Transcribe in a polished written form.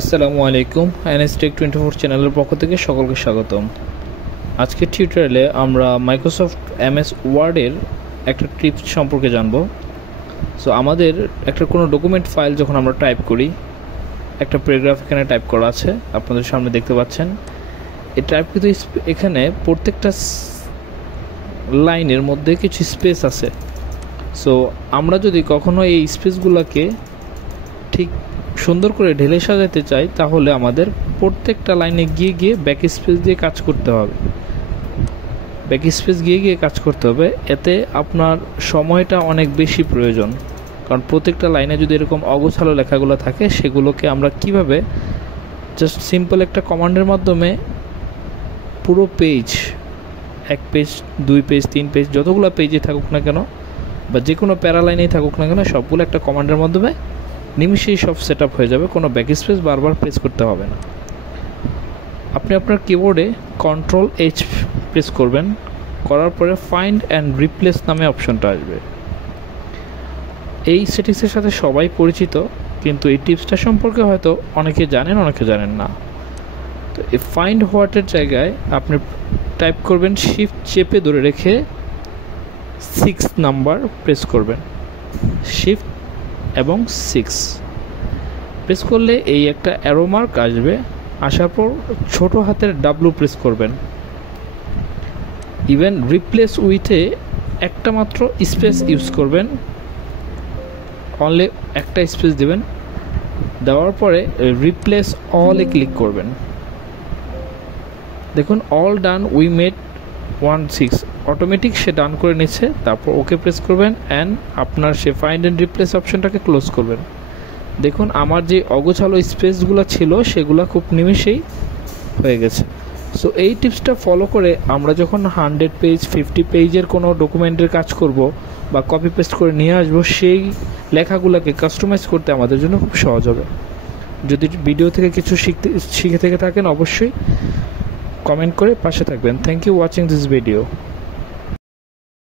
আসসালামু আলাইকুম, এনএসটেক 24 চ্যানেলের পক্ষ থেকে সকলকে স্বাগতম। আজকের টিউটোরিয়ালে আমরা মাইক্রোসফট এমএস ওয়ার্ডের একটা টিপস সম্পর্কে জানব। সো আমাদের একটা কোনো ডকুমেন্ট ফাইল যখন আমরা টাইপ করি, একটা প্যারাগ্রাফ এখানে টাইপ করা আছে, আপনাদের সামনে দেখতে পাচ্ছেন। এই টাইপ কিন্তু এখানে প্রত্যেকটা লাইনের মধ্যে কিছু স্পেস আছে। সো আমরা যদি কখনো এই স্পেসগুলোকে ঠিক সুন্দর করে ঢেলে সাজাতে চাই, তাহলে আমাদের প্রত্যেকটা লাইনে গিয়ে গিয়ে ব্যাক স্পেস দিয়ে কাজ করতে হবে। ব্যাক স্পেস গিয়ে গিয়ে কাজ করতে হবে, এতে আপনার সময়টা অনেক বেশি প্রয়োজন। কারণ প্রত্যেকটা লাইনে যদি এরকম অগোছালো লেখাগুলো থাকে, সেগুলোকে আমরা কিভাবে জাস্ট সিম্পল একটা কমান্ডের মাধ্যমে পুরো পেজ, 1 পেজ 2 পেজ 3 পেজ যতগুলো পেজে থাকুক না কেন, বা যে কোনো প্যারা লাইনেই থাকুক না কেন, সবগুলো একটা কমান্ডের মাধ্যমে নিমিশেই সব সেট আপ হয়ে যাবে। কোনো ব্যাক স্পেস বারবার প্রেস করতে হবে না। আপনি আপনার কিবোর্ডে Ctrl+H প্রেস করবেন, করার পরে ফাইন্ড অ্যান্ড রিপ্লেস নামে অপশনটা আসবে। এই সেটিংসের সাথে সবাই পরিচিত, কিন্তু এই টিপসটা সম্পর্কে হয়তো অনেকে জানেন, অনেকে জানেন না। তো এই ফাইন্ড হোয়াটের জায়গায় আপনি টাইপ করবেন, শিফট চেপে ধরে রেখে 6 নাম্বার প্রেস করবেন। শিফট এবং 6 প্রেস করলে এই একটা অ্যারো মার্ক আসবে। আসার পর ছোট হাতের W প্রেস করবেন। ইভেন রিপ্লেস উইথে একটা মাত্র স্পেস ইউজ করবেন, অনলি একটা স্পেস দেবেন। দেওয়ার পরে রিপ্লেস অলে ক্লিক করবেন। দেখুন all done, we made 16 automatic সে ডান করে নিচ্ছে। তারপর ওকে প্রেস করবেন অ্যান্ড আপনার সে ফাইন্ড অ্যান্ড রিপ্লেস অপশনটাকে ক্লোজ করবেন। দেখুন আমার যে অগোছালো স্পেসগুলো ছিল, সেগুলো খুব নিমিশেই হয়ে গেছে। সো এই টিপসটা ফলো করে আমরা যখন 100 পেজ 50 পেজের কোনো ডকুমেন্টের কাজ করব বা কপি পেস্ট করে নিয়ে আসবো, সেই লেখাগুলোকে কাস্টমাইজ করতে আমাদের জন্য খুব সহজ হবে। যদি ভিডিও থেকে কিছু শিখে থেকে থাকেন, অবশ্যই কমেন্ট করে পাশে থাকবেন। Thank you watching this video.